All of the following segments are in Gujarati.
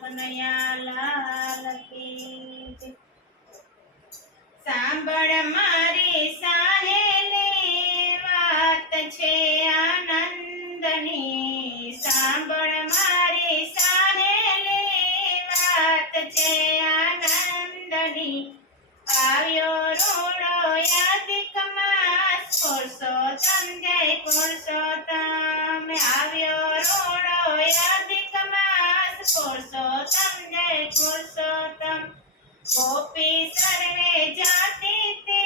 કનૈયા લાલ કી જય। સાંભળ મારી સાહેલી વાત છે આનંદની, સાંભળ મારી સાહેલી વાત છે આનંદની। આવ્યો રૂડો યાદિક માસ પુરુષોત્તમ જય પુરુષોત્તમ, આવ્યો રૂડો યાદિક માસ પુરુષોત્તમ જય પુરુષોત્તમ। ગોપી સર્વે જાતિ તે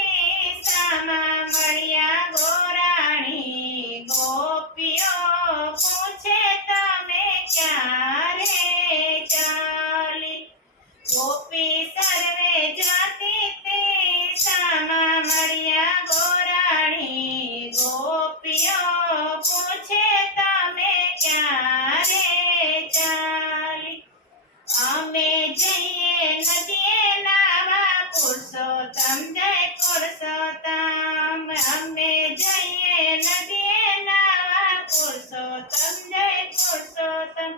સામા મળ્યા ગોરાણી, ગોપીઓ પૂછે તમે ક્યારે ચાલી। ગોપી સર્વે જાતિ તે સામા મળ્યા ગોરાણી, ગોપીઓ પૂછે તમે ક્યારે ચાલી। અમે જઈએ નદીએ નાવા પુરુષોત્તમ જય પુરુષોત્તમ, અમે જઈએ નદીએ નાવા પુરુષોત્તમ જય પુરુષોત્તમ।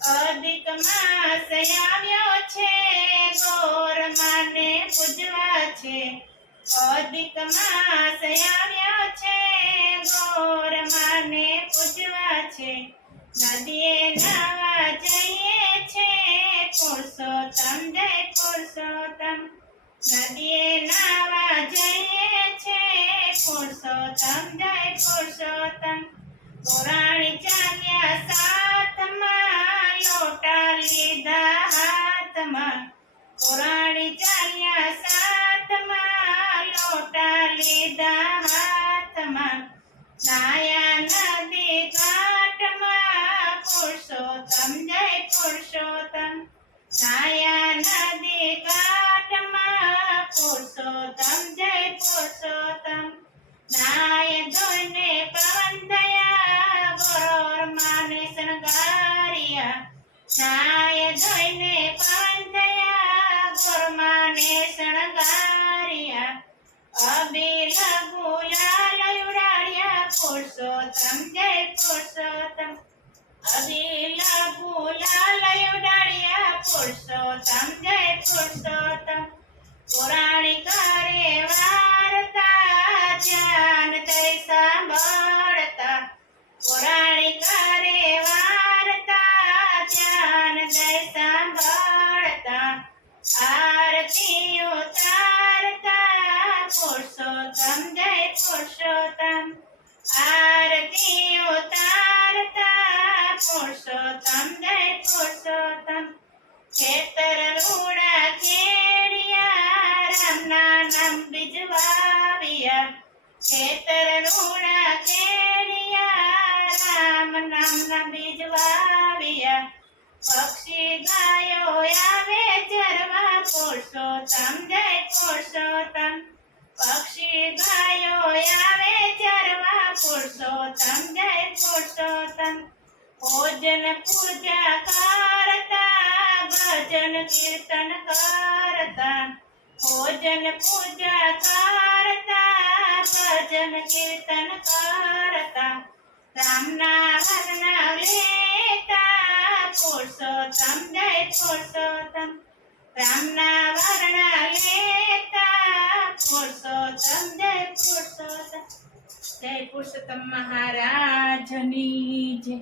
અધિક માસ આવ્યો છે ગોર માને પૂજવા છે, અધિક માસ આવ્યો છે ગોર માને પૂજવા છે। નદીએ નાવા જઈએ છે પુરુષોત્તમ જય પુરુષોત્તમ, નદીએ નાવા જઈએ છે પુરુષોત્તમ જય પુરુષોત્તમ। ગોરાણી ચાલ્યા સાથમાં લોટા લીધા હાથમાં, ગોરાણી ચાલ્યા સાથમાં લોટા લીધા હાથમાં। નાયા નદી ઘાટમાં પુરુષોત્તમ જય પુરુષોત્તમ, નાયા નદી ઘાટમાં પુરુષોત્તમ જય પુરુષોત્તમ। નાય ધોઈને પવન થયા ગોર માને શણગાર્યા, નાય ધોઈને પવન થયા ગોર માને શણગાર્યા। અબીલ ગુલાલ ઉડાડ્યા પુરુષોત્તમ જય પુરુષોત્તમ, અબીલ ગુલાલ ઉડાડ્યા પુરુષોત્તમ જય પુરુષોત્તમ। ગોરાણી કરે વાર્તા ધ્યાન દઈ સાંભળતા, ગોરાણી કરે વાર્તા ધ્યાન દઈ સાંભળતા। આરતી ઉતારતા પુરુષોત્તમ જય પુરુષોત્તમ, આરતી ઉતારતા પુરુષોત્તમ જય પુરુષોત્તમ। ખેતર રૂડા ખેડિયા રામના નામ બીજવાવ્યા, ખેતર રૂડા ખેડિયા રામ નામના બીજવાવ્યા। પક્ષી ગાયો આવે ચરવા પુરુષોત્તમ જય પુરુષોત્તમ, પક્ષી ગાયો આવે ચરવા પુરુષોત્તમ જય પુરુષોત્તમ। ભોજન પૂજા કરતા ભજન કીર્તન કરતા, ભોજન પૂજા કરતા ભજન કીર્તન કરતા। રામના વર્ણવ લેતા પુરુષોત્તમ જય પુરુષોત્તમ, રામના વર્ણવ લેતા પુરુષોત્તમ જય પુરુષોત્તમ। જય પુરુષોત્તમ મહારાજની જય।